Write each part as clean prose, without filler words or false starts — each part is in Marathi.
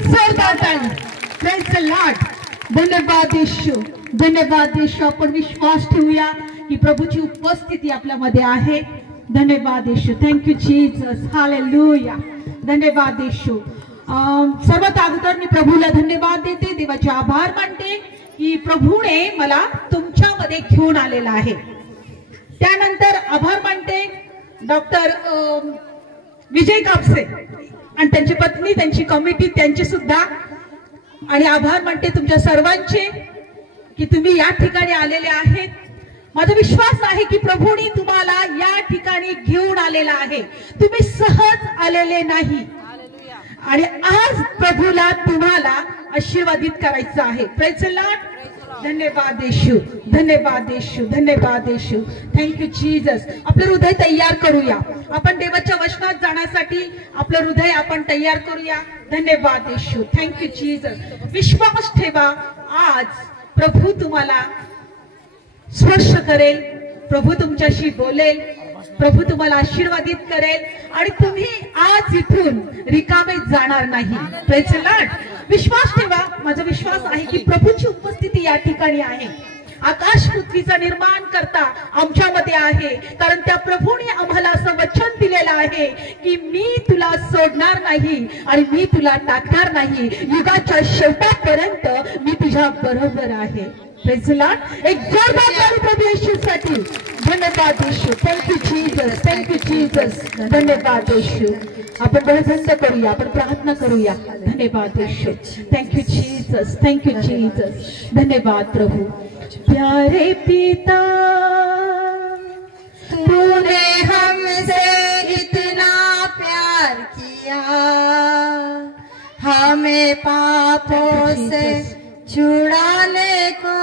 जोरदार टाळी. Praise the Lord. धन्यवाद येशू, धन्यवाद येशू. आपण विश्वास ठेवूया की प्रभूची उपस्थिती आपल्यामध्ये आहे. धन्यवाद येशू. Thank you Jesus. हालेलुया. धन्यवाद येशू. सर्वात अगोदर मी प्रभूला धन्यवाद देते, देवाचे आभार मानते की प्रभूने मला तुमच्यामध्ये घेऊन आलेला आहे. त्यानंतर आभार मानते डॉक्टर विजय कापसे आणि त्यांची पत्नी, त्यांची कमिटी, त्यांचे सुद्धा. आणि आभार मानते तुमच्या सर्वांचे की तुम्ही या ठिकाणी आलेले आहेत. माझा विश्वास आहे की प्रभूने तुम्हाला या ठिकाणी घेऊन आलेला आहे. तुम्ही सहज आलेले नाही आणि आज प्रभूला तुम्हाला आशीर्वादित करायचं आहे. Praise the Lord. धन्यवाद येशू, धन्यवाद येशू, धन्यवाद येशू. Thank you Jesus. आपलं हृदय तयार करूया. आपण देवाच्या वचनात जाण्यासाठी आपलं हृदय आपण तयार करूया. धन्यवाद येशू. Thank you Jesus. विश्वास ठेवा, आज प्रभू तुम्हाला स्पर्श करेल, प्रभू तुमच्याशी बोलेल, प्रभू तुम्हाला आशीर्वादित करेल आणि तुम्ही आज इथून रिकामे जाणार नाही. Praise the Lord. विश्वास ठेवा. माझा विश्वास आहे की प्रभूची उपस्थिती या ठिकाणी आहे. आकाश पृथ्वीचा निर्माण करता आमच्यामध्ये आहे, कारण त्या प्रभूने आम्हाला असं वचन दिलेलं आहे की मी तुला सोडणार नाही आणि मी तुला टाकणार नाही. युगाच्या शेवटापर्यंत मी तुझ्या बरोबर आहे. Praise the Lord. एक जोरदार ताली प्रभू येशूसाठी. धन्यवाद Yeshu. Thank you Jesus, thank you Jesus. धन्यवाद येशू. आपण बळजंत करूया, आपण प्रार्थना करूया. धन्यवाद Yeshu. Thank you Jesus, thank you Jesus. धन्यवाद प्रभू. प्यारे पिता, तूने हमसे इतना प्यार किया, हमें पापों से छुड़ाने को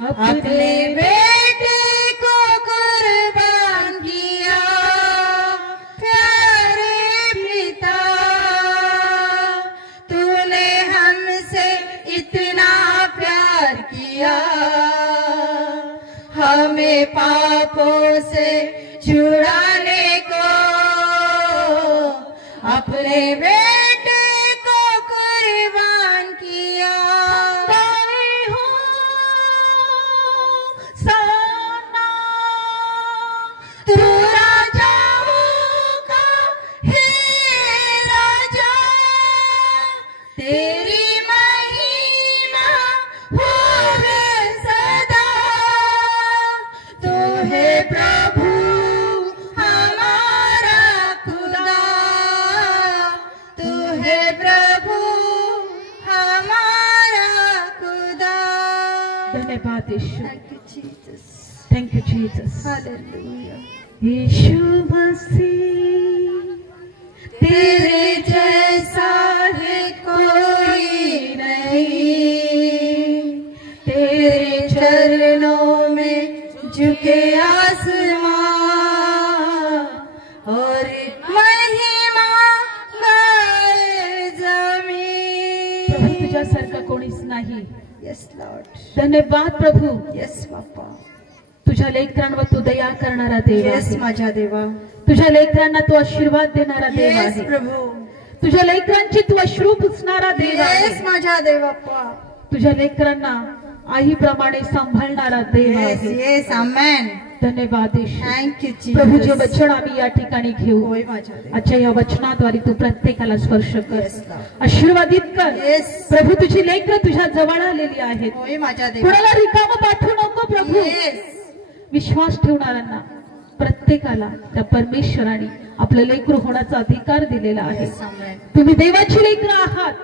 अपने बेटे को कुर्बान किया. प्यारे पिता, तूने हमसे इतना प्यार किया, हमें पापों से छुड़ाने को अपने बेटे को कुर्बान किया. तू राजाओं का है राजा, तेरी महिमा होवे सदा. तू है प्रभु हमारा खुदा, तू है प्रभु हमारा खुदा. धन्यवाद येशू. Thank you, Jesus. Thank you Jesus. Hallelujah. यीशु मसीह तेरे जैसा है कोई नहीं, तेरे चरणों में झुके आसमां और महिमा गाए जमीन. प्रभू तुझ्यासारखं कोणीच नाही. Yes Lord. धन्यवाद प्रभू. Yes बाप्पा. तुझ्या लेकरांवर तू दया करणारा देव Yes आहे. माझा देवा. तुझ्या लेकरांना तू आशीर्वाद देणारा देव Yes आहे. प्रभू. तुझ्या लेकरांची तू अश्रू पुसणारा देव Yes आहे. माझा देवाप्पा. तुझ्या लेकरांना आईप्रमाणे सांभाळणारा देव Yes आहे. yes amen. धन्यवाद येशू. Thank you प्रभूचे Jesus. वचन आम्ही या ठिकाणी घेऊ. होय माझा देवा. आजच्या या वचनाद्वारे तू प्रत्येकाला स्पर्श कर, Yes Lord. आशीर्वादित कर. Yes. प्रभू तुझी लेकरं तुझ्या जवळ आलेली आहेत. होय माझा देवा. कुणाला रिकामं पाठवू नको प्रभू. Yes. विश्वास ठेवणाऱ्यांना प्रत्येकाला त्या परमेश्वराने आपलं लेकरू होण्याचा अधिकार दिलेला आहे. Yes, amen. तुम्ही देवाची लेकरं आहात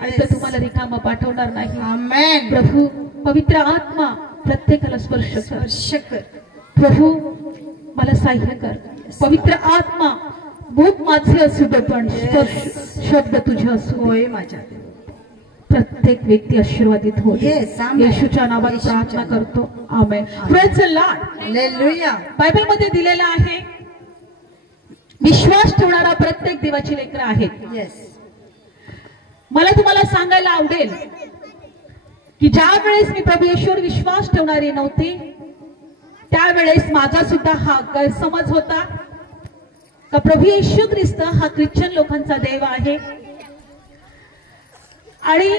आणि तो तुम्हाला रिकामं पाठवणार नाही. Amen. प्रभू पवित्र आत्मा प्रत्येकाला स्पर्श कर. स्पर्श कर. प्रभू मला सहाय्य कर. पवित्र आत्मा भूत माझे असू दे पण शब्द तुझे असू दे. होय माझा देवा. प्रत्येक व्यक्ती आशीर्वादित हो. Yes, amen. येशूच्या नावात प्रार्थना करतो. Amen. Praise the Lord. Hallelujah. Bible मध्ये दिलेला आहे विश्वास ठेवणारा प्रत्येक देवाची लेकरं आहेत. Yes. मला तुम्हाला सांगायला आवडेल की ज्या वेळेस मी प्रभू येशूवर विश्वास ठेवणारी नव्हती त्यावेळेस माझा सुद्धा हा गैरसमज होता का प्रभू येशू ख्रिस्त हा ख्रिश्चन लोकांचा देव आहे. आणि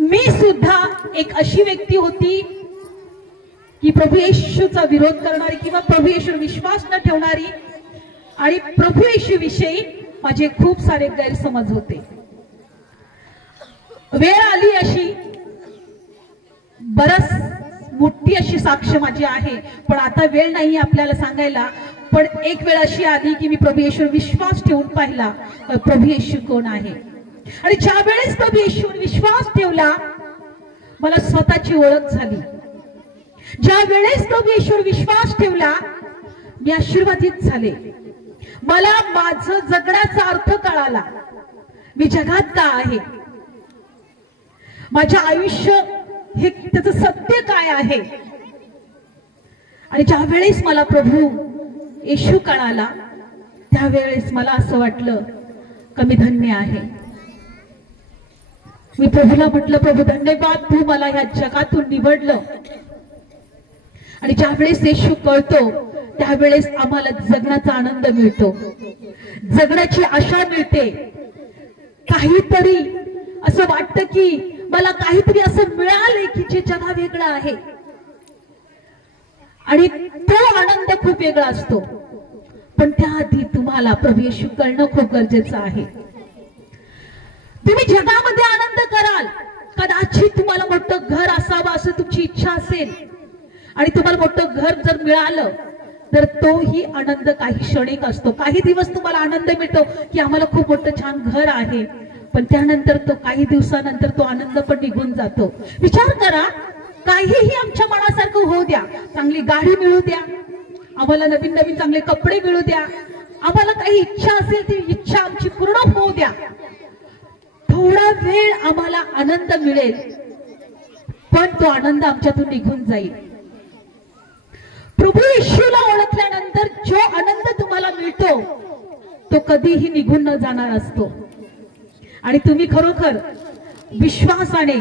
मी सुद्धा एक अशी व्यक्ती होती की प्रभू येशूचा विरोध करणारी किंवा प्रभू येशूवर विश्वास न ठेवणारी, आणि प्रभू येशू विषयी माझे खूप सारे गैरसमज होते. वेळ आली अशी, बरच मोठी अशी साक्ष माझी आहे, पण आता वेळ नाही आपल्याला सांगायला. पण एक वेळ अशी आली की मी प्रभू येशूवर विश्वास ठेवून पाहिला प्रभू येशू कोण आहे. आणि ज्या वेळेस प्रभू येशूवर विश्वास ठेवला मला स्वतःची ओळख झाली. ज्या वेळेस प्रभू येशूवर विश्वास ठेवला मी आशीर्वादित झाले. मला माझं जगण्याचा अर्थ कळाला. मी जगात का आहे, माझं आयुष्य हे त्याचं सत्य काय आहे. आणि ज्या वेळेस मला प्रभू येशू कळाला त्यावेळेस मला असं वाटलं की मी धन्य आहे. मी प्रभूला म्हटलं, प्रभू धन्यवाद, तू मला ह्या जगातून निवडलं. आणि ज्या वेळेस येशू कळतो त्यावेळेस आम्हाला जगण्याचा आनंद मिळतो, जगण्याची आशा मिळते. काहीतरी असं वाटतं की मला काहीतरी असं मिळाले की जे जगा वेगळं आहे, आणि तो आनंद खूप वेगळा असतो. पण त्याआधी तुम्हाला प्रभू येशू कळणं खूप गरजेचं आहे. तुम्ही जगामध्ये आनंद कराल, कदाचित तुम्हाला मोठं घर असावं असं तुमची इच्छा असेल, आणि तुम्हाला मोठं घर जर मिळालं तर तोही आनंद काही क्षणिक असतो. काही दिवस तुम्हाला आनंद मिळतो की आम्हाला खूप मोठं छान घर आहे, पण त्यानंतर तो काही दिवसानंतर तो आनंद पण निघून जातो. विचार करा, काहीही आमच्या मनासारखं होऊ द्या, चांगली गाडी मिळू द्या, आम्हाला नवीन नवीन चांगले कपडे मिळू द्या, आम्हाला काही इच्छा असेल ती इच्छा आमची पूर्ण होऊ द्या, थोडा वेळ आम्हाला आनंद मिळेल, पण तो आनंद आमच्यातून निघून जाईल. प्रभू येशूला ओळखल्यानंतर जो आनंद तुम्हाला मिळतो तो कधीही निघून न जाणार असतो. आणि तुम्ही खरोखर विश्वासाने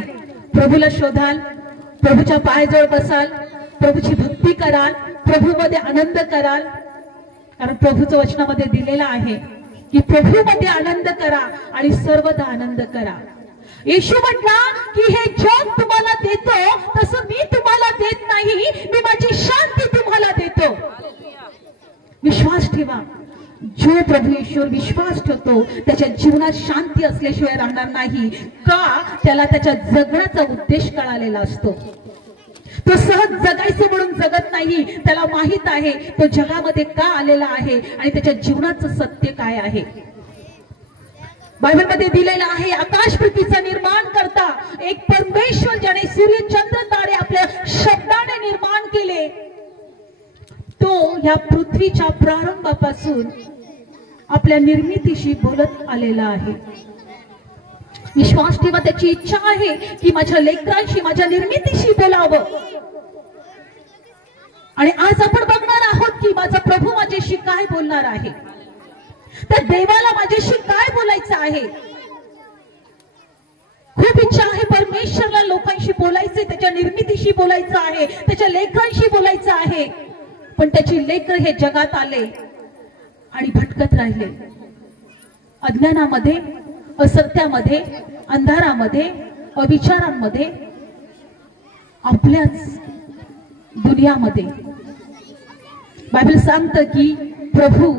प्रभूला शोधाल, प्रभूच्या पायाजवळ बसाल, प्रभूची भक्ती कराल, प्रभूमध्ये आनंद कराल. कारण प्रभूच्या वचनामध्ये दिलेला आहे की प्रभूमध्ये आनंद करा आणि सर्वदा आनंद करा. येशू म्हटला की हे जग तुम्हाला देतो तसं मी तुम्हाला देत नाही, मी माझी शांती तुम्हाला देतो. विश्वास ठेवा. जो प्रभू येशूवर विश्वास ठेवतो त्याच्या जीवनात शांती असल्याशिवाय राहणार नाही. का? त्याला त्याच्या जगण्याचा उद्देश कळालेला असतो. तो सहज जगायचं म्हणून जगत नाही, त्याला माहित आहे तो जगामध्ये का आलेला आहे आणि त्याच्या जीवनाचं सत्य काय आहे. बायबलमध्ये दिलेलं आहे, आकाश पृथ्वीचा निर्माण करता एक परमेश्वर ज्याने सूर्य चंद्र तारे आपल्या शब्दाने निर्माण केले, तो या पृथ्वीच्या प्रारंभापासून आपल्या निर्मितीशी बोलत आलेला आहे. विश्वास ठेवा, त्याची इच्छा आहे की माझ्या लेकरांशी, माझ्या निर्मितीशी बोलावं. आणि आज आपण बघणार आहोत की माझा प्रभू माझ्याशी काय बोलणार आहे, तर देवाला माझ्याशी काय बोलायचं आहे. खूप इच्छा आहे परमेश्वरला लोकांशी बोलायचे, त्याच्या निर्मितीशी बोलायचं आहे, त्याच्या लेकरांशी बोलायचं आहे. पण त्याची लेकर हे जगात आले आणि भटकत राहिले, अज्ञानामध्ये, असत्यामध्ये, अंधारामध्ये, अविचारांमध्ये, आपल्याच दुनियामध्ये. बायबल सांगतं की प्रभू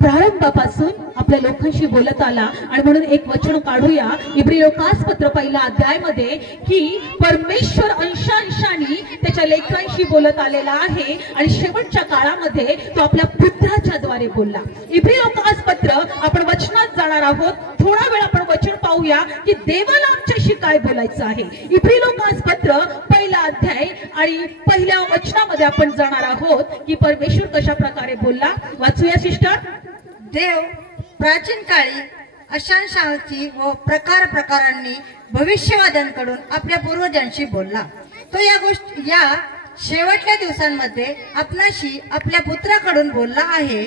प्रारंभापासून आपल्या लोकांशी बोलत आला. आणि म्हणून एक वचन काढूया इब्री लोकासपत्र 1 अध्यायामध्ये की परमेश्वर अंशांशाने त्याच्या लेकरांशी बोलत आलेला आहे आणि शेवटच्या काळामध्ये तो आपल्या पुत्राच्या द्वारे बोलला. इब्री लोकासपत्र आपण वचनात जाणार आहोत. थोडा वेळ आपण वचन पाहूया की देवाला आमच्याशी काय बोलायचं आहे. इब्री लोकासपत्र 1 अध्याय आणि 1 वचनामध्ये आपण जाणार आहोत की परमेश्वर कशा प्रकारे बोलला. वाचूया सिस्टर. देव प्राचीन काळी अशांशांची व प्रकार प्रकारांनी भविष्यवाद्यांकडून आपल्या पूर्वजांशी बोलला. तो या शेवटच्या दिवसांमध्ये आपणाशी आपल्या पुत्राकडून बोलला आहे.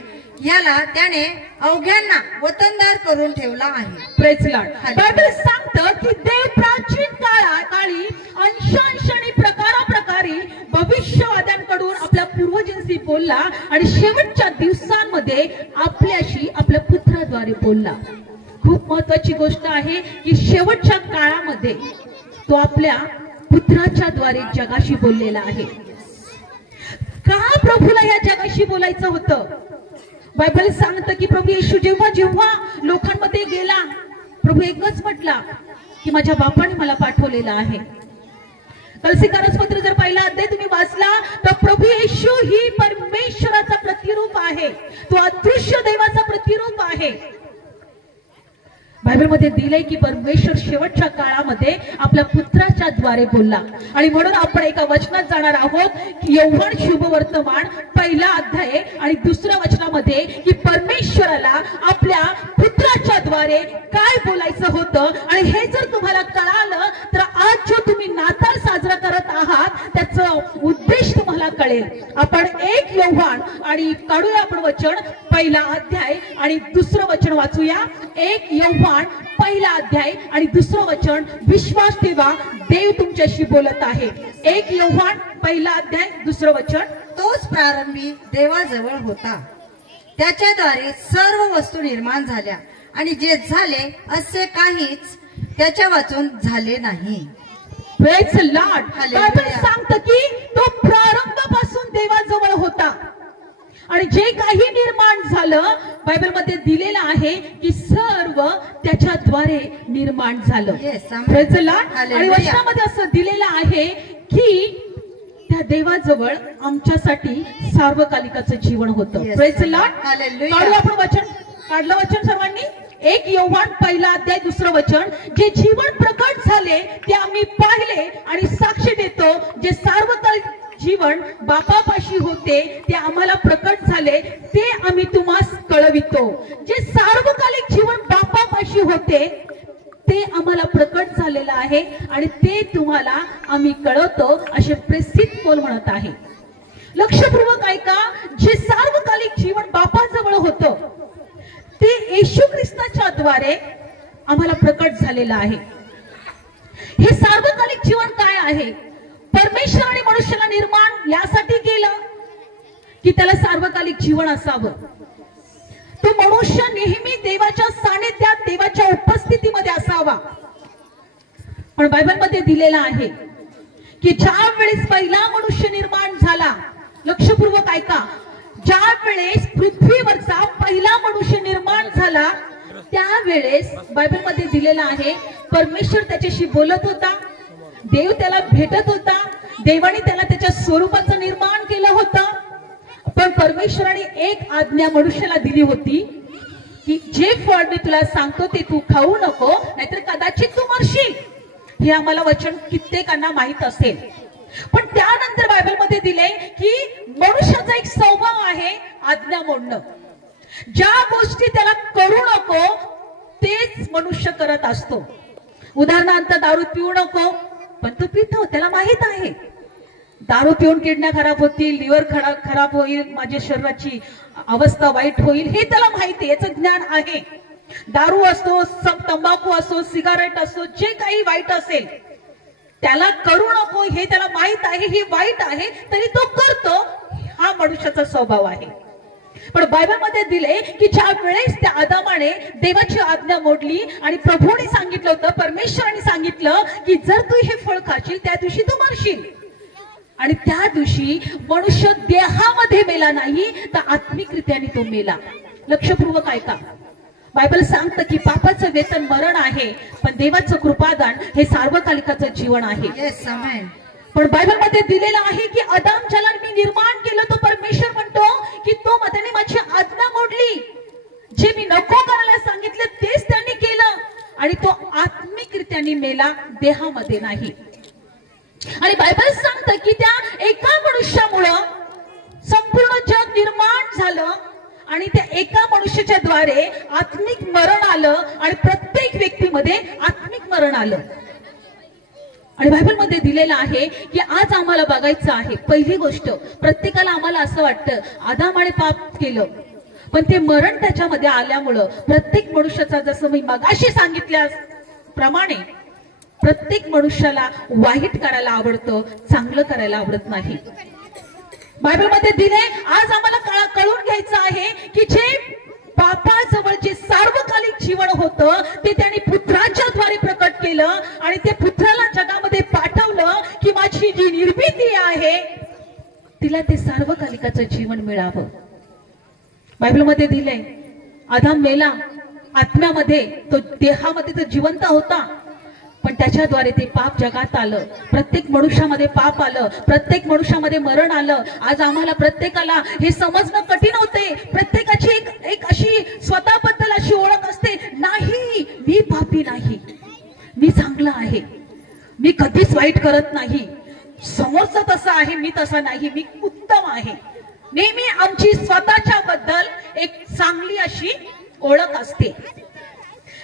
याला त्याने अवघ्यांना वतनदार करून ठेवला आहे. Praise Lord. बायबल सांगतं की देव प्राचीन काळी अंशांशाने प्रकाराप्रकारे भविष्यवाद्यांकडून आपल्या पूर्वजांशी बोलला आणि शेवटच्या दिवसांमध्ये आपल्याशी आपल्या पुत्राद्वारे बोलला. खूप महत्वाची गोष्ट आहे की शेवटच्या काळामध्ये तो आपल्या पुत्राच्या द्वारे जगाशी बोललेला आहे. का प्रभूला या जगाशी बोलायचं होतं? बायबल सांगतं की प्रभू येशू जेव्हा जेव्हा लोकांमध्ये गेला, प्रभू एकच म्हटला की माझ्या बापाने मला पाठवलेलं आहे. कलसीकारास पत्र जर पहिला अध्याय तुम्ही वाचला तर प्रभू येशू ही परमेश्वराचा प्रतिरूप आहे, तो अदृश्य देवाचा प्रतिरूप आहे. बायबलमध्ये दिलंय की परमेश्वर शेवटच्या काळामध्ये आपल्या पुत्राच्या द्वारे बोलला. आणि म्हणून आपण एका वचनात जाणार आहोत की यौहान शुभवर्तमान पहिला अध्याय आणि दुसऱ्या वचनामध्ये की परमेश्वराला आपल्या पुत्राच्या द्वारे काय बोलायचं होतं. आणि हे जर तुम्हाला कळालं तर आज जो तुम्ही नाताळ साजरा करत आहात त्याचं उद्देश तुम्हाला कळेल. आपण 1 यौहान आणि काढूया आपण वचन पहिला अध्याय आणि दुसरं वचन वाचूया. 1 यौहान पहिला अध्याय आणि दुसरं वचन. विश्वास ठेवा, देव तुमच्याशी बोलत आहे. 1 यौहान पहिला अध्याय दुसरं वचन. तोच प्रारंभी देवाजवळ होता, त्याच्याद्वारे सर्व वस्तू निर्माण झाल्या आणि जे झाले असे काहीच त्याच्या वाचून झाले नाही. Praise the Lord. बायबल सांगतं की तो प्रारंभापासून देवाजवळ होता आणि जे काही निर्माण झालं बायबलमध्ये दिलेलं आहे की सर्व त्याच्याद्वारे निर्माण झालं. Praise the Lord. आणि वचनामध्ये असं दिलेलं आहे की त्या देवाजवळ आमच्यासाठी सार्वकालिकाचं जीवन होतं. Praise the Lord. काढू आपण वचन. काढलं वचन सर्वांनी. 1 यौहान पहिला अध्याय दुसरं वचन. जे जीवन प्रकट झाले ते आम्ही पाहिले आणि साक्ष देतो, जे सार्वकालिक जीवन बापापाशी होते ते आम्हाला प्रकट झाले, ते आम्ही तुम्हास कळवितो. जे सार्वकालिक जीवन बापापाशी होते ते आम्हाला प्रकट झालेलं आहे आणि ते तुम्हाला आम्ही कळवतो, असे प्रेषित पौल म्हणत आहे. लक्षपूर्वक ऐका. जे सार्वकालिक जीवन बापाजवळ होतं ते येशू ख्रिस्ताच्या द्वारे आम्हाला प्रकट झालेलं आहे. हे सार्वकालिक जीवन काय आहे? परमेश्वराने मनुष्याला निर्माण यासाठी केलं की त्याला सार्वकालिक जीवन असावं. तो मनुष्य नेहमी देवाच्या सानिध्यात, देवाच्या उपस्थितीमध्ये असावा. पण बायबलमध्ये दिलेलं आहे की ज्या वेळेस पहिला मनुष्य निर्माण झाला, लक्षपूर्वक ऐका, ज्या वेळेस पृथ्वीवरचा पहिला मनुष्य निर्माण झाला त्यावेळेस बायबलमध्ये दिलेलं आहे परमेश्वर त्याच्याशी बोलत होता, देव त्याला भेटत होता, देवाने त्याला त्याच्या स्वरूपाचं निर्माण केलं होतं. पण परमेश्वराने एक आज्ञा मनुष्याला दिली होती की जे फळ मी तुला सांगतो ते तू खाऊ नको, नाहीतर कदाचित तू मरशील. हे आम्हाला वचन कित्येकांना माहित असेल. पण त्यानंतर बायबलमध्ये दिले की मनुष्याचा एक स्वभाव आहे आज्ञा मोडणं. ज्या गोष्टी त्याला करू नको तेच मनुष्य करत असतो. उदाहरणार्थ दारू पिऊ नको, पण तो पितो, त्याला माहित आहे दारू पिऊन किडण्या खराब होतील, लिव्हर खराब होईल, माझ्या शरीराची अवस्था वाईट होईल, हे त्याला माहिती, याचं ज्ञान आहे. दारू असतो, तंबाखू असो, सिगारेट असो, जे काही वाईट असेल त्याला करू नको हे त्याला माहित आहे, हे वाईट आहे, तरी तो करतो. हा मनुष्याचा स्वभाव आहे. पण बायबलमध्ये दिले की ज्या वेळेस त्या आदामाने देवाची आज्ञा मोडली आणि प्रभूने सांगितलं होतं, परमेश्वराने सांगितलं की जर तू हे फळ खाशील त्या दिवशी तू मरशील. आणि त्या दिवशी मनुष्य देहामध्ये मेला नाही तर आत्मिकरित्याने तो मेला. लक्षपूर्वक ऐका. बायबल सांगतं की पापाचं वेतन मरण आहे, पण देवाचं कृपादान हे सार्वकालिकाचं जीवन आहे. पण बायबलमध्ये दिलेलं आहे की आदाम ज्याला मी निर्माण केलं तो परमेश्वर म्हणतो की तो त्याने माझी आज्ञा मोडली, जे मी नको करायला सांगितले तेच त्यांनी केलं आणि तो आत्मिकरित्याने मेला, देहामध्ये नाही. आणि बायबल सांगतं की त्या एका मनुष्यामुळं संपूर्ण जग निर्माण झालं आणि त्या एका मनुष्याच्या द्वारे आत्मिक मरण आलं आणि प्रत्येक व्यक्तीमध्ये आत्मिक मरण आलं. आणि बायबलमध्ये दिलेलं आहे की आज आम्हाला बघायचं आहे, पहिली गोष्ट प्रत्येकाला आम्हाला असं वाटतं आदामाने पाप केलं, पण ते मरण त्याच्यामध्ये आल्यामुळं प्रत्येक मनुष्याचा, जसं मी मगाशी सांगितल्याप्रमाणे, प्रत्येक मनुष्याला वाईट करायला आवडतं, चांगलं करायला आवडत नाही. बायबलमध्ये दिले आज आम्हाला कळून घ्यायचं आहे की जे बापाजवळ जे सार्वकालिक जीवन होतं ते त्याने पुत्राच्या द्वारे प्रकट केलं आणि ते पुत्राला जगामध्ये पाठवलं की माझी जी निर्मिती आहे तिला ते सार्वकालिकाचं जीवन मिळावं. बायबलमध्ये दिलंय आदाम मेला आत्म्यामध्ये, तो देहामध्ये तो जिवंत होता, पण त्याच्याद्वारे ते पाप जगात आलं. प्रत्येक मनुष्यामध्ये पाप आलं, प्रत्येक मनुष्यामध्ये मरण आलं. आज आम्हाला प्रत्येकाला हे समजणं कठीण होते. प्रत्येकाची एक अशी स्वतःबद्दल अशी ओळख असते, नाही मी पापी नाही, मी चांगला आहे, मी कधीच वाईट करत नाही, समोरचा तसा आहे मी तसा नाही, मी उत्तम आहे. नेहमी आमची स्वतःच्या बद्दल एक चांगली अशी ओळख असते.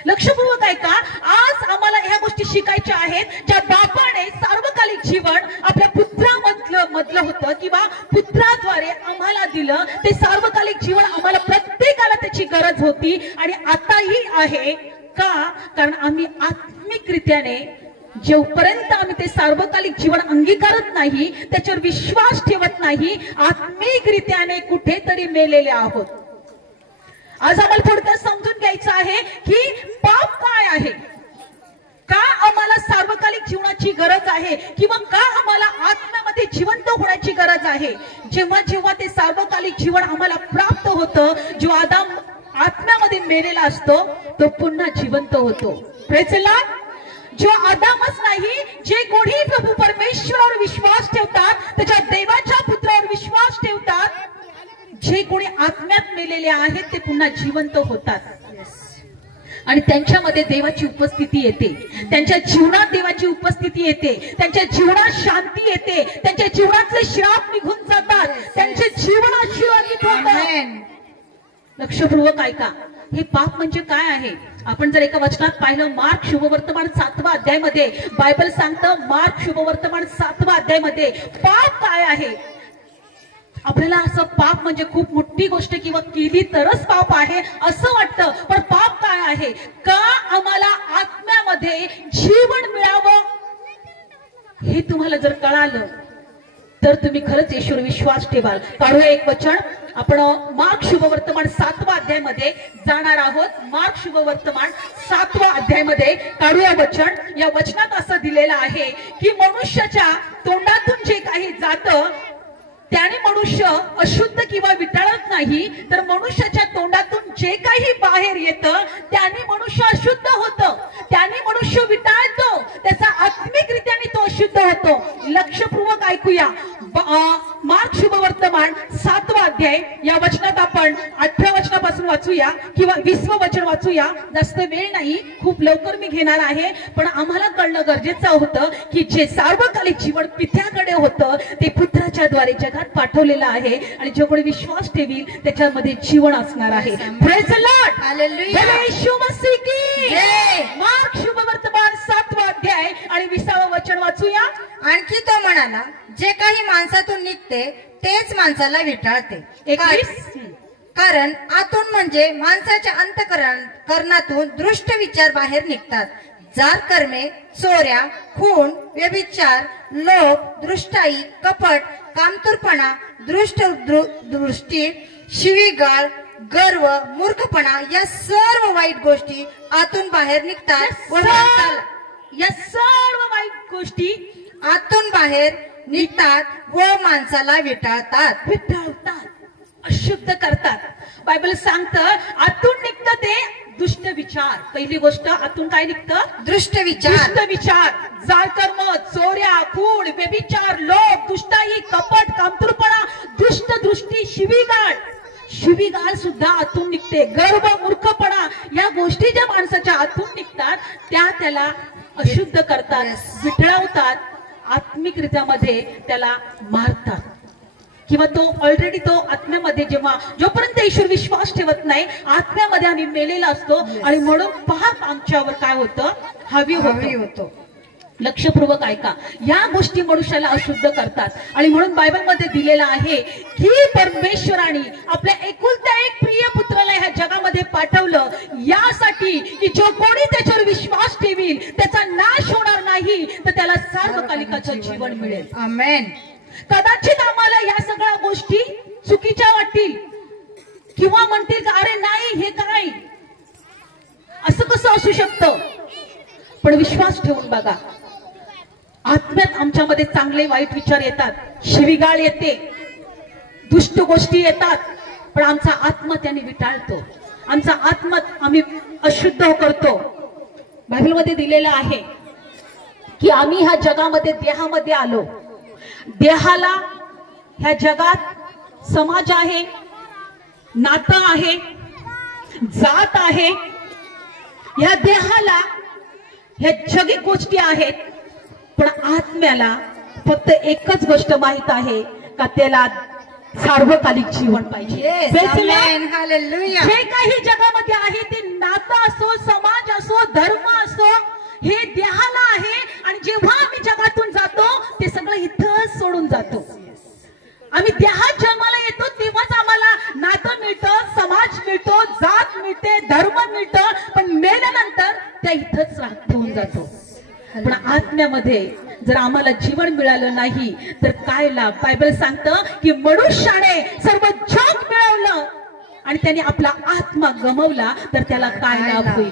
लक्षपूर्वक ऐका, आज आम्हाला ह्या गोष्टी शिकायच्या आहेत ज्या बापाने सार्वकालिक जीवन आपल्या पुत्रामधलं होतं किंवा पुत्राद्वारे आम्हाला दिलं. ते सार्वकालिक जीवन आम्हाला प्रत्येकाला त्याची गरज होती आणि आताही आहे. का? कारण आम्ही आत्मिकरित्याने जोपर्यंत आम्ही ते सार्वकालिक जीवन अंगीकारत नाही, त्याच्यावर विश्वास ठेवत नाही, आत्मिकरित्याने कुठेतरी मेलेले आहोत. आज आम्हाला थोडक्यात समजून घ्यायचं आहे की पाप काय आहे, का आम्हाला सार्वकालिक जीवनाची गरज आहे किंवा का आम्हाला आत्म्यामध्ये जिवंत होण्याची गरज आहे. जेव्हा जेव्हा ते सार्वकालिक जीवन आम्हाला प्राप्त होतं, जो आदाम आत्म्यामध्ये मेलेला असतो तो पुन्हा जिवंत होतो. Praise the Lord. जो आदामच नाही, जे कोणी प्रभू परमेश्वरावर विश्वास ठेवतात, त्याच्या देवाच्या पुत्रावर विश्वास ठेवतात, जे कोणी आत्म्यात मेलेले आहेत ते पुन्हा जिवंत होतात आणि त्यांच्यामध्ये देवाची उपस्थिती येते, त्यांच्या जीवनात देवाची उपस्थिती येते, त्यांच्या जीवनात शांती येते, त्यांच्या जीवनातले श्राप निघून जातात, त्यांचे जीवन आशीर्वादित होतं. लक्षपूर्वक ऐका, हे पाप म्हणजे काय आहे. आपण जर एका वचनात पाहिलं, मार्क शुभवर्तमान 7व्या अध्यायामध्ये बायबल सांगतं, मार्क शुभवर्तमान 7व्या अध्यायामध्ये पाप काय आहे. आपल्याला असं पाप म्हणजे खूप मोठी गोष्ट किंवा केली तरच पाप आहे असं वाटतं, पण पाप काय आहे. का आम्हाला आत्म्यामध्ये जीवन मिळावं हे तुम्हाला जर कळालं तर तुम्ही खरंच येशूवर विश्वास ठेवाल. काढूया एक वचन. आपण मार्क शुभवर्तमान 7व्या अध्यायामध्ये जाणार आहोत. मार्क शुभवर्तमान 7व्या अध्यायामध्ये काढूया वचन. या वचनात असं दिलेलं आहे की मनुष्याच्या तोंडातून जे काही जातं त्याने मनुष्य अशुद्ध किंवा विटाळत नाही, तर मनुष्याच्या तोंडातून जे काही बाहेर येतं त्याने मनुष्य अशुद्ध होतं, त्याने मनुष्य विटाळतो, त्याचा आत्मिकरित्याने तो अशुद्ध होतो. लक्षपूर्वक ऐकूया. मार्क शुभवर्तमान 7वा अध्याय या वचनात आपण 18 वचनापासून वाचूया किंवा 20वं वचन वाचूया. जास्त वेळ नाही, खूप लवकर मी घेणार आहे, पण आम्हाला कळणं गरजेचं होतं की जे सार्वकालिक जीवन पित्याकडे होतं ते पुत्राच्या द्वारे जगात पाठवलेलं आहे आणि जो कोणी विश्वास ठेवील त्याच्यामध्ये जीवन असणार आहे. Praise the Lord. हालेलुया. येशू मसीह की जय. मार्क शुभवर्तमान 7वा अध्याय आणि 20वं वचन वाचूया. आणखी तो म्हणाला, जे काही माणसातून निघते तेच माणसाला विटाळते. 21. कारण आतून म्हणजे माणसाच्या अंतःकरणातून दृष्ट विचार बाहेर निघतात. जार कर्मे, चोऱ्या, खून, व्यभिचार, लोभ, दृष्टाई, कपट, कामतुरपणा, दृष्टी, शिवीगाळ, गर्व, मूर्खपणा या सर्व वाईट गोष्टी आतून बाहेर निघतात व माणसाला या सर्व वाईट गोष्टी आतून बाहेर निघतात व माणसाला विटाळतात, अशुद्ध करतात. बायबल सांगतं आतून निघतं ते दुष्ट विचार. पहिली गोष्ट, आतून काय निघतं? दृष्ट विचार. दुष्ट विचार, जाळकर्म, चोऱ्या, खून, व्यभिचार, लोभ, दुष्टाई, कपट, कामतुरपणा, दुष्ट दृष्टी, शिवीगाळ सुद्धा आतून निघते. गर्व, मूर्खपणा या गोष्टी ज्या माणसाच्या आतून निघतात त्या त्याला अशुद्ध करतात, विटळवतात, आत्मिकरित्यामध्ये त्याला मारतात किंवा तो ऑलरेडी तो आत्म्यामध्ये जोपर्यंत ईश्वर विश्वास ठेवत नाही आत्म्यामध्ये आम्ही मेलेला असतो आणि म्हणून पाप आमच्यावर काय होतं? हावी होतो. लक्षपूर्वक ऐका, या गोष्टी मनुष्याला अशुद्ध करतात आणि म्हणून बायबलमध्ये दिलेलं आहे की परमेश्वराने आपल्या एकुलत्या एक प्रिय पुत्राला ह्या जगामध्ये पाठवलं यासाठी की जो कोणी त्याच्यावर विश्वास ठेवील त्याचा नाश होणार नाही, तर त्याला सार्वकालिकाचं जीवन मिळेल. आमेन. कदाचित आम्हाला या सगळ्या गोष्टी चुकीच्या वाटतील किंवा म्हणतील अरे नाही हे काय, असं कसं असू शकतं? पण विश्वास ठेवून बघा, आत्म्यात आमच्यामध्ये चांगले वाईट विचार येतात, शिवीगाळ येते, दुष्ट गोष्टी येतात, पण आमचा आत्मा त्याने विटाळतो, आमचा आत्मा आम्ही अशुद्ध करतो. बायबलमध्ये दिलेलं आहे की आम्ही ह्या जगामध्ये देहामध्ये आलो. देहाला ह्या जगात समाज आहे, नातं आहे, जात आहे. या देहाला ह्या जगी गोष्टी आहेत, पण आत्म्याला फक्त एकच गोष्ट माहित आहे का त्याला सार्वकालिक जीवन पाहिजे. जे काही जगामध्ये आहे ते नातं असो, समाज असो, धर्म असो, हे देहाला आहे. आणि जेव्हा आम्ही जगातून जातो ते सगळं इथंच सोडून जातो. आम्ही देहात जन्माला येतो तेव्हाच आम्हाला नातं मिळतं, समाज मिळतो, जात मिळते, धर्म मिळतं, पण मेल्यानंतर त्या इथंच ठेवून जातो. पण आत्म्यामध्ये जर आम्हाला जीवन मिळालं नाही तर काय लाभ? बायबल सांगतं की मनुष्याने सर्व जग मिळवलं आणि त्याने आपला आत्मा गमावला तर त्याला काय लाभ होईल?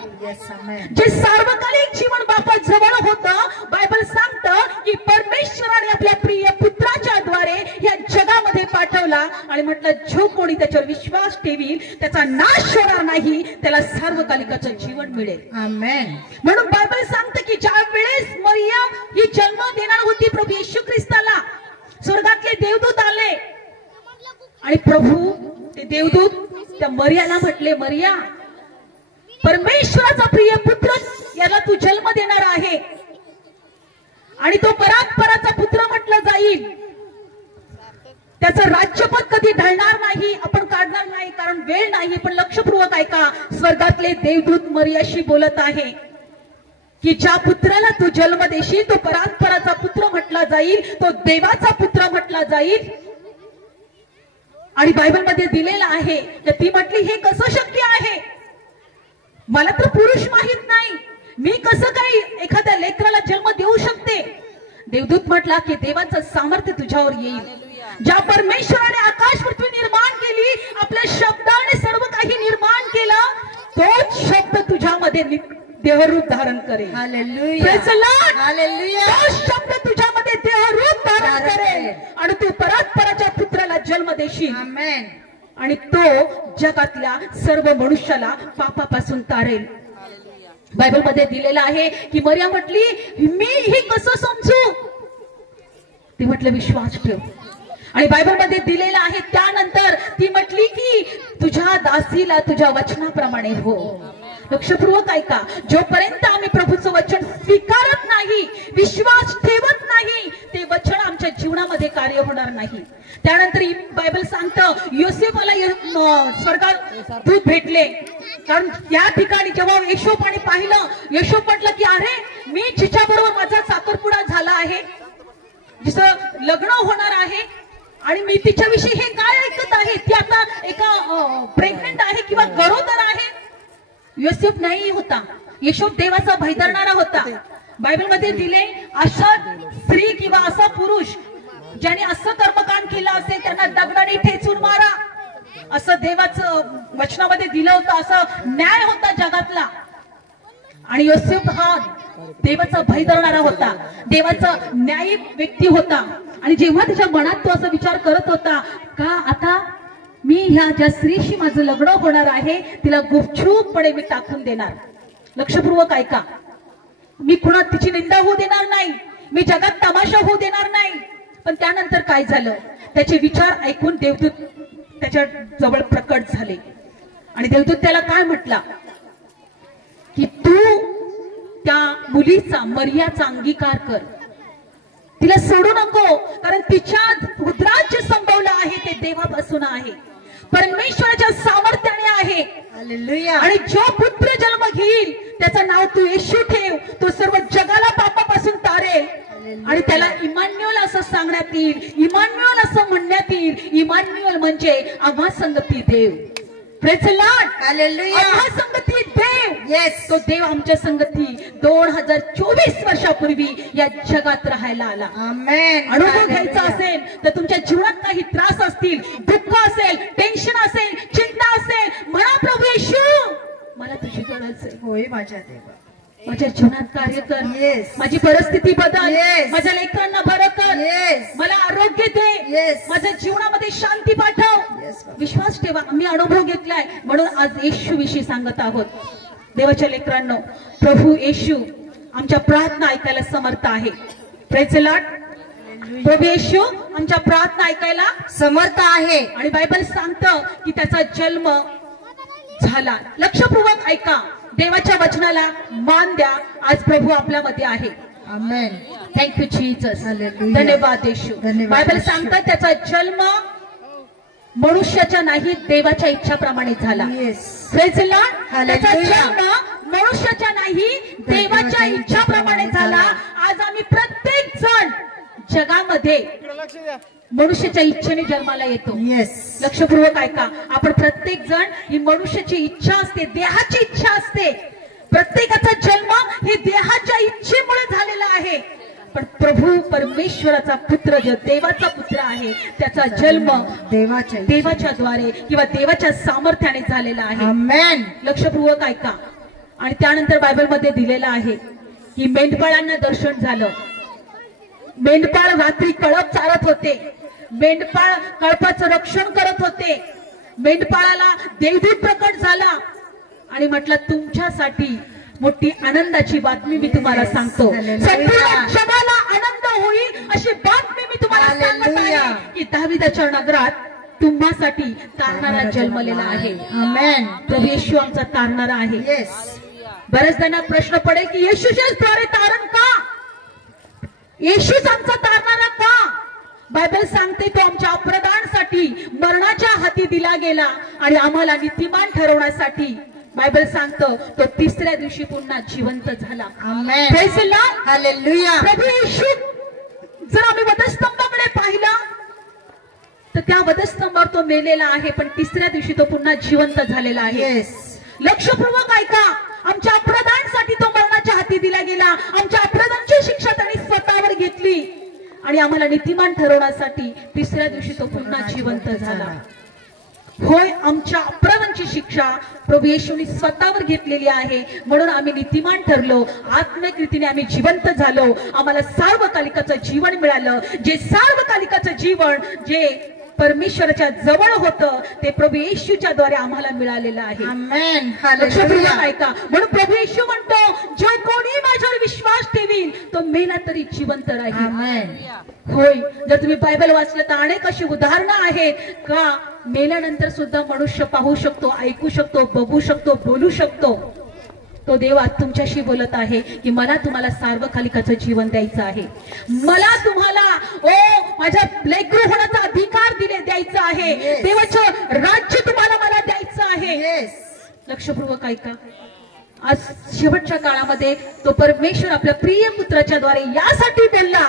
जे सार्वकालिक जीवन बापा जवळ होतं, बायबल सांगतं की परमेश्वराने आपल्या प्रिय पुत्राच्या द्वारे या जगामध्ये पाठवला आणि म्हटलं जो कोणी त्याच्यावर विश्वास ठेवील त्याचा नाश होणार नाही, त्याला सार्वकालिकाचं जीवन मिळेल. आमेन. म्हणून बायबल सांगतं की ज्या वेळेस मरियम ही जन्म देणार होती प्रभू येशू ख्रिस्ताला, स्वर्गातले देवदूत आले आणि प्रभू ते देवदूत त्या मरियाला म्हटले, मरिया, परमेश्वराचा प्रिय पुत्र याला तू जन्म देणार आहे आणि तो परात्पराचा पुत्र म्हटलं जाईल. त्याचं राज्यपद कधी ढळणार नाही, आपण काढणार नाही, कारण वेळ नाही. पण लक्षपूर्वक ऐका, स्वर्गातले देवदूत मरियाशी बोलत आहे की ज्या पुत्राला तू जन्म देशील तो परात्पराचा पुत्र म्हटला जाईल, तो देवाचा पुत्र म्हटला जाईल. आणि बायबलमध्ये दिलेलं आहे तर ती म्हटली, हे कसं शक्य आहे? मला तर पुरुष माहित नाही, मी कसं काही एखाद्या लेकराला जन्म देऊ शकते? देवदूत म्हटला की देवाचं सामर्थ्य तुझ्यावर येईल. ज्या परमेश्वराने आकाश पृथ्वी निर्माण केली, आपल्या शब्दाने सर्व काही निर्माण केलं, तोच शब्द तुझ्यामध्ये देहरूप धारण करेल. तोच शब्द तुझ्यामध्ये देहरूप धारण करेल आणि तू परात्पराच्या पुत्राला जन्म देशील आणि तो जगातल्या सर्व मनुष्याला पापापासून तारेल. बायबलमध्ये दिलेलं आहे की मरियम म्हटली, मी हे कसं समजू? ती म्हटलं विश्वास ठेव. आणि बायबलमध्ये दिलेलं आहे त्यानंतर ती म्हटली की तुझ्या दासीला तुझ्या वचनाप्रमाणे हो. लक्षपूर्वक ऐका, जोपर्यंत आम्ही प्रभूचं वचन स्वीकारत नाही, विश्वास ठेवत नाही, ते वचन आमच्या जीवनामध्ये कार्य होणार नाही. त्यानंतर बायबल सांगतं योसेफाला स्वर्गात दूत भेटले, कारण त्या ठिकाणी जेव्हा यशोपाने पाहिलं, यशोप म्हटलं की अरे मी जिच्याबरोबर माझा साखरपुडा झाला आहे, जिचं लग्न होणार आहे आणि मी तिच्याविषयी हे काय ऐकत आहे, ती आता एका प्रेग्नेंट आहे किंवा गरोदर आहे. योसेफ नाही होता, यशोप देवाचा भय धरणारा होता. बायबलमध्ये दिले अशा स्त्री किंवा असा पुरुष ज्याने असं कर्मकांड केलं असेल त्यांना दगडाने ठेचून मारा, असं देवाचं वचनामध्ये दिलं होतं. असं न्याय होता जगातला. आणि योसेफ हा देवाचा भय धरणारा होता, देवाचा न्यायी व्यक्ती होता. आणि जेव्हा त्याच्या मनात तो असा विचार करत होता का आता मी ह्या ज्या स्त्रीशी माझं लग्न होणार आहे तिला गुपचूपपणे मी टाकून देणार. लक्षपूर्वक ऐका, मी कुणा तिची निंदा होऊ देणार नाही, मी जगात तमाशा होऊ देणार नाही. पण त्यानंतर काय झालं, त्याचे विचार ऐकून देवदूत त्याच्या जवळ प्रकट झाले आणि देवदूत त्याला काय म्हटला की तू त्या मुलीचा, मरियाचा अंगीकार कर, तिला सोडू नको, कारण तिच्या उदरात जे संभवलं आहे ते देवापासून आहे, परमेश्वराच्या सामर्थ्याने आहे. आणि जो पुत्र जन्म घेईल त्याचं नाव तू येशू ठेव, तो सर्व जगाला पापापासून तारेल. आणि त्याला इमान्युअल असं सांगण्यात येईल, इमान्युअल असं म्हणण्यात येईल. इमान्युअल म्हणजे आम्हा संगती देव. Praise the Lord. हालेलुया. आम्हा संगती देव. येस, तो देव आमच्या संगती 2024 वर्षापूर्वी या जगात राहायला आला. आमेन. अनुभव घ्यायचा असेल तर तुमच्या जीवनात काही त्रास असतील, दुःख असेल, टेन्शन असेल, चिंता असेल, म्हणा प्रभू येशू मला तुझी गरज आहे. होय माझ्या देवा. माझ्या जीवनात कार्य कर. Yes. माझी परिस्थिती बदल. Yes. माझ्या लेकरांना बरं कर. Yes. मला आरोग्य दे. Yes. माझ्या जीवनामध्ये शांती पाठव. Yes, बाबा. विश्वास ठेवा. आम्ही अनुभव घेतलाय म्हणून आज येशू विषयी सांगत आहोत. देवाच्या लेकरांनो, प्रभू येशू आमच्या प्रार्थना ऐकायला समर्थ आहे. Praise the Lord. प्रभू येशू आमच्या प्रार्थना ऐकायला समर्थ आहे. आणि बायबल सांगतं की त्याचा जन्म झाला. लक्षपूर्वक ऐका. देवाच्या वचनाला मान द्या. आज प्रभू आपल्यामध्ये आहे. आमेन. Thank you Jesus. Hallelujah. धन्यवाद येशू. धन्यवाद बायबल येशू. सांगतं त्याचा जन्म मनुष्याच्या नाही देवाच्या इच्छाप्रमाणे झाला. Yes. Praise the Lord. Hallelujah. त्याचा जन्म मनुष्याच्या नाही देवाच्या इच्छाप्रमाणे झाला. आज आम्ही प्रत्येक जण जगामध्ये मनुष्याच्या इच्छेने जन्माला येतो. येस. लक्षपूर्वक ऐका. आपण प्रत्येक जण ही मनुष्याची इच्छा असते, देहाची इच्छा असते. प्रत्येकाचा जन्म हे देहाच्या इच्छेमुळे झालेला आहे. पण प्रभू परमेश्वराचा पुत्र, जो देवाचा पुत्र आहे, त्याचा जन्म देवाच्या द्वारे किंवा देवाच्या सामर्थ्याने झालेला आहे. आमेन. लक्षपूर्वक ऐका. आणि त्यानंतर बायबलमध्ये दिलेलं आहे की मेंढपाळांना दर्शन झालं. मेंढपाळ रात्री कळप चारत होते. मेंढपाळ कळपाचं रक्षण करत होते. मेंढपाळाला देवदूत प्रकट झाला आणि म्हटलं, तुमच्यासाठी मोठी आनंदाची बातमी मी तुम्हाला सांगतो. संपूर्ण जगाला आनंद होईल अशी बातमी मी तुम्हाला सांगत आहे की दाविदाच्या नगरात तुम्हासाठी तारणारा जन्मलेला आहे. आमेन. प्रभू येशू आमचा तारणारा आहे. येस. बऱ्याच जणांना प्रश्न पडेल की येशूच्याच द्वारे तारण का? येशूच आमचा तारणारा का? बायबल सांगते तो आमच्या अपराधांसाठी मरणाच्या हाती दिला गेला आणि आम्हाला नीतिमान ठरवण्यासाठी बायबल सांगतं तो तिसऱ्या दिवशी पुन्हा जिवंत झाला. Amen. Praise the Lord. Hallelujah. प्रभू येशू जर आम्ही वधस्तंभाकडे पाहिलं तर त्या वधस्तंभावर तो मेलेला आहे, पण तिसऱ्या दिवशी तो पुन्हा जिवंत झालेला आहे. येस. लक्षपूर्वक ऐका. आमच्या अपराधांसाठी तो मरणाच्या हाती दिला गेला. आमच्या अपराधांची शिक्षा त्यांनी स्वतःवर घेतली आणि आम्हाला नीतिमान ठरवण्यासाठी तिसऱ्या दिवशी तो पुन्हा जिवंत झाला. होय, आमच्या अपराधांची शिक्षा प्रभू येशूने स्वतःवर घेतलेली आहे म्हणून आम्ही नीतिमान ठरलो. आत्मिक रीतीने आम्ही जिवंत झालो. आम्हाला सार्वकालिकाचं जीवन मिळालं. जे सार्वकालिकाचं जीवन जे परमेश्वराच्या जवळ होतं ते प्रभू येशूच्या द्वारे आम्हाला मिळालेलं आहे. आमेन. लक्षपूर्वक हालेलुया. ऐका. म्हणून प्रभू येशू म्हणतो, जो कोणी माझ्यावर विश्वास ठेवील तो मेला तरी जिवंत राहील. आमेन. होय, जर तुम्ही बायबल वाचलं तर अनेक अशी उदाहरणं आहेत का मेल्यानंतर सुद्धा मनुष्य पाहू शकतो, ऐकू शकतो, बघू शकतो, बोलू शकतो. तो देव आज तुमच्याशी बोलत आहे की मला तुम्हाला सार्वकालिकाचं जीवन द्यायचं आहे. मला तुम्हाला माझ्या लेकरू होण्याचा अधिकार द्यायचा आहे. देवाचं राज्य तुम्हाला मला द्यायचं आहे. लक्षपूर्वक ऐका. आज शेवटच्या काळामध्ये तो परमेश्वर आपल्या प्रिय पुत्राच्या द्वारे यासाठी बोलला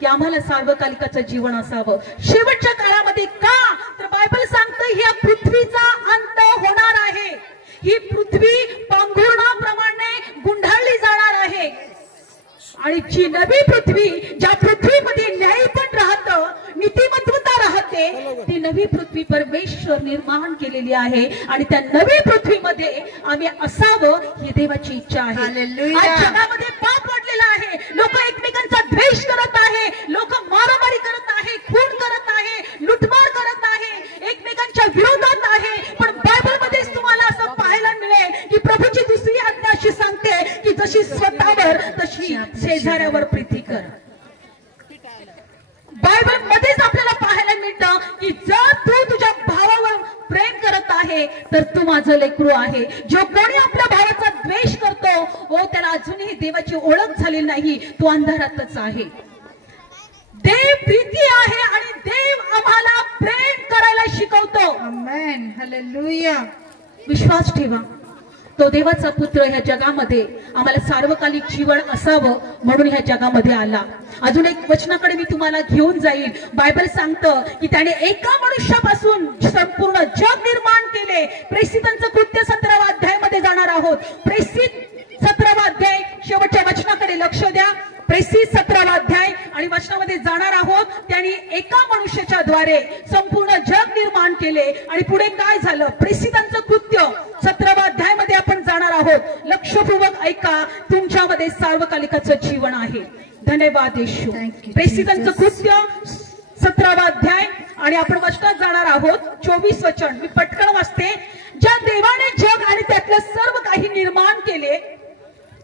की आम्हाला सार्वकालिकाचं जीवन असावं. शेवटच्या काळामध्ये का? तर बायबल सांगतं ह्या पृथ्वीचा अंत होणार आहे. ही पृथ्वी पांघरुणाप्रमाणे गुंडाळली जाणार आहे आणि जी नवी पृथ्वी, ज्या पृथ्वीमध्ये न्याय पण राहतं, नीतिमत्वता राहते, ती नवी पृथ्वी परमेश्वर निर्माण केलेली आहे आणि त्या नवी पृथ्वीमध्ये आम्ही असावं ही देवाची इच्छा आहे. आज जगामध्ये पाप वाढलेला आहे. लोक एकमेकांचा द्वेष करत आहे, लोक मारामारी करत आहे, खून करत आहे, लुटमार करत आहे, एकमेकांच्या विरोधात आहे. पण बायबलमध्येच तुम्हाला असं पाहायला मिळेल की प्रभूची दुसरी आज्ञा अशी सांगते की जशी स्वतःवर तशी शेजाऱ्यावर प्रीती कर. बायबल मध्येच आपल्याला पाहायला मिळतं की जर तू तुझ्या भावावर प्रेम करत आहे तर तू माझं लेकरू आहे. जो कोणी आपल्या भावाचा द्वेष करतो त्याला अजूनही देवाची ओळख झालेली नाही, तो अंधारातच आहे. देव प्रीती आहे आणि देव आम्हाला प्रेम करायला शिकवतो. आमेन. हालेलुया. विश्वास ठेवा. तो देवाचा पुत्र ह्या जगामध्ये आम्हाला सार्वकालिक जीवन असावं म्हणून ह्या जगामध्ये आला. अजून एक वचनाकडे मी तुम्हाला घेऊन जाईल. बायबल सांगतं की त्याने एका मनुष्यापासून संपूर्ण जग निर्माण केले. प्रेषितांचं कृत्य 17व्या अध्यायामध्ये जाणार आहोत. प्रेषित 17वा अध्याय शेवटच्या वचनाकडे लक्ष द्या. प्रेषित 17वा अध्याय आणि वचनामध्ये जाणार आहोत. त्यांनी एका मनुष्याच्या द्वारे संपूर्ण जग निर्माण केले आणि पुढे काय झालं? प्रेषितांचं कृत्य 17व्या अध्यायामध्ये आपण जाणार आहोत. लक्षपूर्वक ऐका, तुमच्यामध्ये सार्वकालिकाचं जीवन आहे. धन्यवाद येशू. प्रेषितांचं कृत्य 17वा अध्याय आणि आपण वचनात जाणार आहोत. 24 वचन मी पटकन वाचते. ज्या देवाने जग आणि त्यातलं सर्व काही निर्माण केले,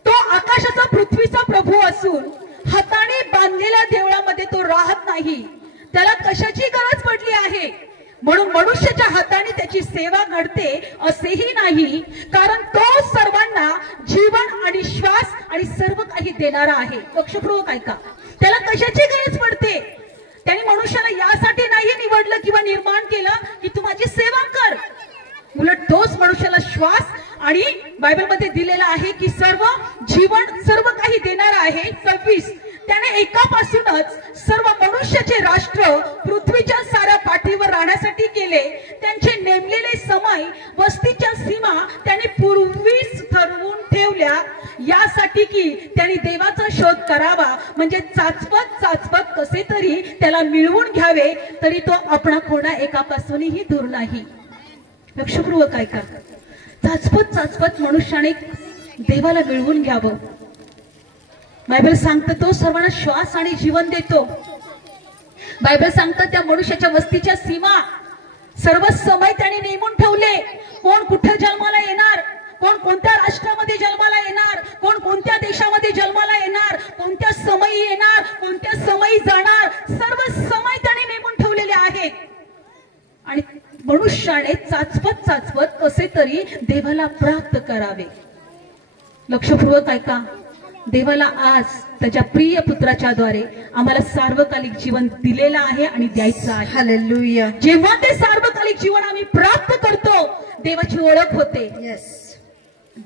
तो आकाशाचा पृथ्वीचा प्रभू असून हाताने बांधलेल्या देवळामध्ये तो राहत नाही. त्याला कशाची गरज पडली आहे? म्हणून मनुष्याच्या हाताने त्याची सेवा घडते असेही नाही, कारण तो सर्वांना जीवन आणि श्वास आणि सर्व काही देणारा आहे. लक्षपूर्वक ऐका, त्याला कशाची गरज पडते? त्याने मनुष्याला यासाठी नाही निवडलं किंवा निर्माण केलं की तू माझी सेवा कर. उलट तोच मनुष्याला श्वास आणि बायबलमध्ये दिलेला आहे की सर्व जीवन सर्व काही देणारा आहे. 26 त्याने एकापासूनच सर्व मनुष्याचे राष्ट्र पृथ्वीच्या साऱ्या पाठीवर राहण्यासाठी केले. त्यांचे नेमलेले समय वस्तीच्या सीमा त्याने पूर्वीच ठरवून ठेवल्या, यासाठी की त्यांनी देवाचा शोध करावा, म्हणजे चाचपत कसे तरी त्याला मिळवून घ्यावे, तरी तो आपणा कोणा एकापासूनही दूर नाही. लक्षपूर्वक ऐका, चाचपत मनुष्याने देवाला मिळवून घ्यावं. बायबल सांगतं तो सर्वांना श्वास आणि जीवन देतो. बायबल सांगतं त्या मनुष्याच्या वस्तीच्या सीमा सर्व समय त्याने नेमून ठेवले. कोण कुठे जन्माला येणार, कोण कोणत्या राष्ट्रामध्ये जन्माला येणार, कोण कोणत्या देशामध्ये जन्माला येणार, कोणत्या समयी येणार, कोणत्या समयी जाणार, सर्व समय त्याने नेमून ठेवलेले आहेत. आणि मनुष्याने चाचपत कसे तरी देवाला प्राप्त करावे. लक्षपूर्वक ऐका, देवाला आज त्याच्या प्रिय पुत्राच्या द्वारे आम्हाला सार्वकालिक जीवन दिलेलं आहे आणि द्यायचं आहे. हालेलुया. जेव्हा ते सार्वकालिक जीवन आम्ही प्राप्त करतो, देवाची ओळख होते,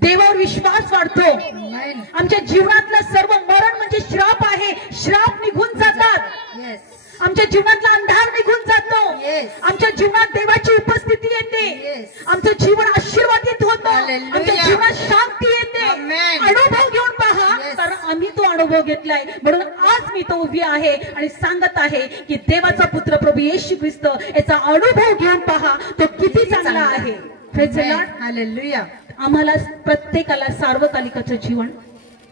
देवावर विश्वास वाढतो. आमच्या जीवनातलं सर्व मरण म्हणजे श्राप आहे, श्राप निघून जातात. आमच्या जीवनातला अंधार निघून जातो. आमच्या जीवनात देवाची उपस्थिती येते. आमचं जीवन आशीर्वादित होतं. आमच्या जीवनात शांती येते. अनुभव घेऊन पहा, कारण आम्ही तो अनुभव घेतलाय. म्हणून आज मी तो उभी आहे आणि सांगत आहे की देवाचा पुत्र प्रभू येशू ख्रिस्त याचा अनुभव घेऊन पहा, तो किती चांगला आहे. Praise the Lord. हालेलुया. आम्हाला प्रत्येकाला सार्वकालिकाचं जीवन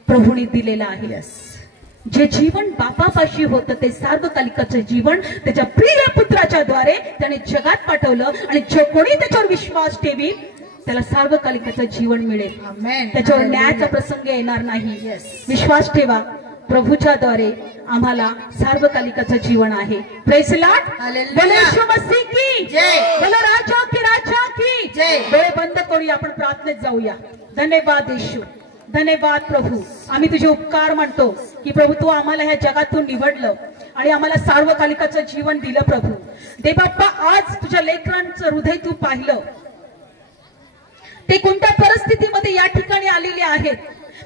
प्रभूने दिलेलं आहे. जे जीवन बापापाशी होतं ते सार्वकालिकाचं जीवन त्याच्या प्रिय पुत्राच्या द्वारे त्याने जगात पाठवलं, आणि जो कोणी त्याच्यावर विश्वास ठेवी त्याला सार्वकालिकाचं जीवन मिळेल. त्याच्यावर न्यायाचा प्रसंग येणार नाही. विश्वास ठेवा, प्रभूच्या द्वारे आम्हाला सार्वकालिकाचं जीवन आहे. Praise the Lord. बोलो येशू मसीह की जय, बोलो राजा की जय. डोळे बंद करूया, आपण प्रार्थनेत जाऊया. धन्यवाद येशू, धन्यवाद प्रभू. आम्ही तुझे उपकार म्हणतो की प्रभू तू आम्हाला ह्या जगातून निवडलं आणि आम्हाला सार्वकालिकाचं जीवन दिलं. प्रभू दे बाप्पा, आज तुझ्या लेकरांचं हृदय तू पाहिलं, ते कोणत्या परिस्थितीमध्ये या ठिकाणी आलेले आहेत,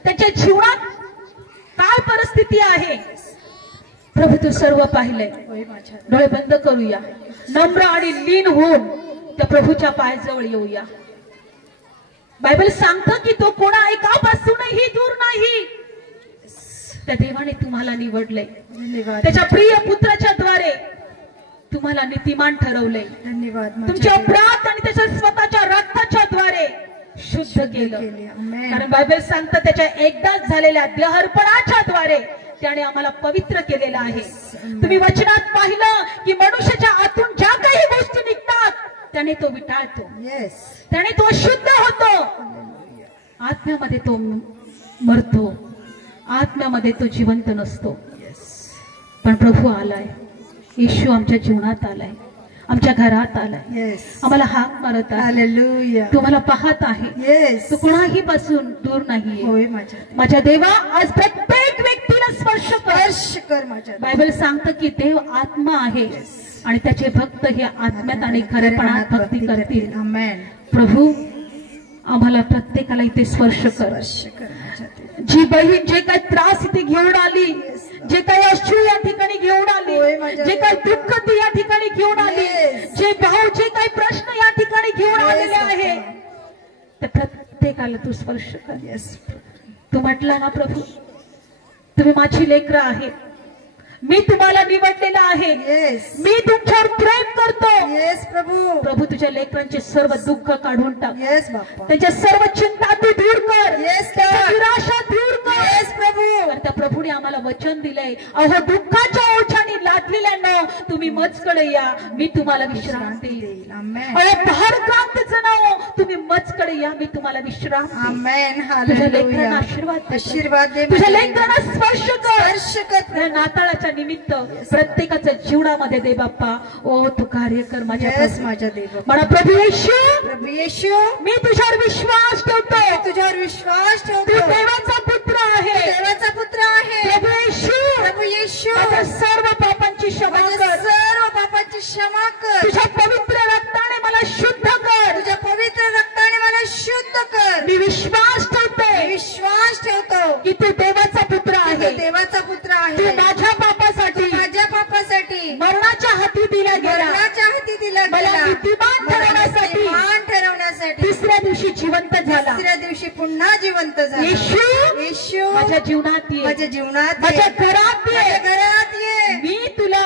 त्यांच्या जीवनात काय परिस्थिती आहे प्रभू तू सर्व पाहिलंय. डोळे बंद करूया, नम्र आणि लीन होऊन त्या प्रभूच्या पायाजवळ येऊया. बायबल सांगतं की तो कोणा एकापासूनही दूर नाही. त्या देवाने तुम्हाला निवडलंय, त्याच्या प्रिय पुत्राच्या द्वारे तुम्हाला नीतिमान ठरवलंय. धन्यवाद. तुमच्या अपराध आणि त्याच्या स्वतःच्या रक्ताच्या द्वारे शुद्ध केलं. कारण बायबल सांगतं त्याच्या एकदाच झालेल्या देहार्पणाच्या द्वारे त्याने आम्हाला पवित्र केलेलं आहे. तुम्ही वचनात पाहिलं की मनुष्याच्या आतून ज्या काही गोष्टी निघतात त्याने तो विटाळतो, त्याने तो अशुद्ध होतो, आत्म्यामध्ये तो मरतो, आत्म्यामध्ये तो जिवंत नसतो. पण प्रभू आलाय, येशू आमच्या जीवनात आलाय, आमच्या घरात आलाय, आम्हाला हाक मारत आहे, तुम्हाला पाहत आहे, तो कुणाही पासून दूर नाहीये. माझ्या देवा आज प्रत्येक व्यक्तीला स्पर्श कर. बायबल सांगतं की देव आत्मा आहे आणि त्याचे भक्त हे आत्म्यात आणि खरेपणात भक्ती करतील. प्रभू आम्हाला प्रत्येकाला इथे स्पर्श कर. जी बहीण जे काही त्रास इथे घेऊन आली, जे काही अश्रू या ठिकाणी घेऊन आली, जे काही दुःख ती या ठिकाणी घेऊन आली, जे भाव जे काही प्रश्न या ठिकाणी घेऊन आलेले आहे, त्या प्रत्येकाला तू स्पर्श कर. तू म्हटला ना प्रभू, तुम्ही माझी लेकरं आहेत, मी तुम्हाला निवडलेलं आहे, येस मी तुमच्यावर प्रेम करतो. येस प्रभू. प्रभू तुझ्या लेकरांचे सर्व दुःख काढून टाक, येस बाप्पा. त्यांच्या सर्व चिंता तू दूर कर, येस त्यांच्या निराशा दूर कर. येस प्रभू. तर त्या प्रभूने आम्हाला वचन दिलंय, अहो दुःखाच्या ओठाने लादलेल्यांनो तुम्ही मजकडे या, मी तुम्हाला विश्रांती देईल. आमेन. अहो भाराक्रांतचं नाव तुम्ही मजकडे या, मी तुम्हाला विश्रांती देईल. आमेन. तुझ्या लेकरांना हालेलुया. आशीर्वाद दे. आशीर्वाद दे. तुझ्या लेकरांना स्पर्श कर. स्पर्श कर. या नाताळाच्या निमित्त प्रत्येकाच्या जीवनामध्ये दे बाप्पा. ओ तू कार्य कर माझ्या येस प्रभू. माझ्या देव. म्हणा प्रभू येशू, प्रभू येशू, मी तुझ्यावर विश्वास ठेवतो, तुझ्यावर विश्वास तू ठेवतो. देवाचा पुत्र आहे. देवाचा पुत्र आहे. प्रभू येशू, प्रभू येशू, माझ्या सर्व पापांची क्षमा माझ्या कर. सर्व पापाची क्षमा कर. तुझ्या पवित्र रक्ताने मला शुद्ध कर. तुझ्या पवित्र रक्ताने मला शुद्ध कर. मी विश्वास ठेवते विश्वास ठेवतो की तू देवाचा पुत्र की आहे. तू देवाचा पुत्र तू आहे. माझ्या पापासाठी माझ्या पापासाठी मरणाच्या हाती दिला गेला, मरणाच्या हाती दिला मला गेला. नीतिमान मला ठरवण्यासाठी, नीतिमान ठरवण्यासाठी तिसऱ्या दिवशी जिवंत झाला. तिसऱ्या दिवशी पुन्हा जिवंत झाला. येशू, येशू, माझ्या जीवनात ये, माझ्या जीवनात ये. माझ्या घरात माझ्या ये. घरात ये. मी तुला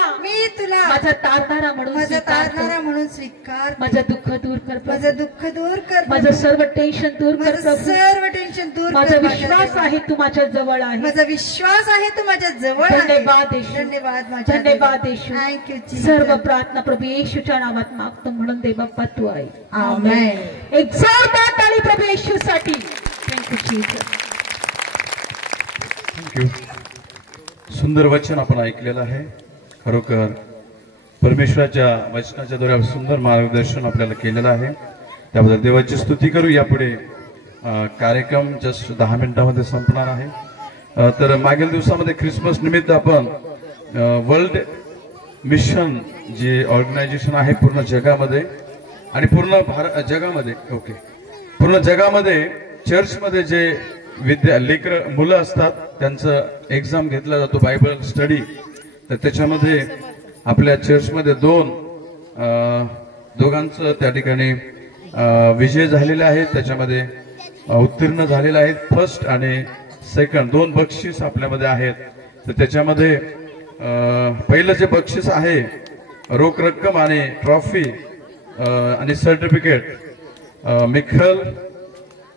तुला माझा तारणारा म्हणून माझा स्वीकारतो. तारणारा म्हणून स्वीकार. माझं दुःख दूर कर प्रभू. माझं दुःख दूर कर. माझं सर्व टेन्शन दूर कर माझं प्रभू. सर्व टेन्शन दूर माझा कर. माझ्या विश्वास देवा. आहे तू माझ्या जवळ आहे. माझा विश्वास आहे तू माझ्या जवळ आहे. धन्यवाद येशू. धन्यवाद माझ्या धन्यवाद येशू. थँक्यू. सर्व प्रार्थना प्रभू येशूच्या नावात मागतो म्हणून दे बाप्पा तू आहे. आमेन. एक जोरदार टाळी प्रभू येशूसाठी. Thank you Jesus. थँक्यू. सुंदर वचन आपण ऐकलेलं आहे. खरोखर परमेश्वराच्या वचनाच्या द्वारे सुंदर मार्गदर्शन आपल्याला केलेलं आहे, त्याबद्दल देवाची स्तुती करू. यापुढे कार्यक्रम जस्ट 10 मिनिटांमध्ये संपणार आहे. तर मागील दिवसामध्ये ख्रिसमस निमित्त आपण वर्ल्ड मिशन जे ऑर्गनायझेशन आहे पूर्ण जगामध्ये आणि पूर्ण जगामध्ये पूर्ण जगामध्ये चर्चमध्ये जे लेकर मुलं असतात त्यांचं एक्झाम घेतला जातो, बायबल स्टडी. तर त्याच्यामध्ये आपल्या चर्चमध्ये दोघांचं त्या ठिकाणी विजय झालेले आहेत, त्याच्यामध्ये उत्तीर्ण झालेले आहेत. फर्स्ट आणि सेकंड 2 बक्षीस आपल्यामध्ये आहेत. तर त्याच्यामध्ये पहिलं जे बक्षीस आहे रोख रक्कम आणि ट्रॉफी आणि सर्टिफिकेट मिखल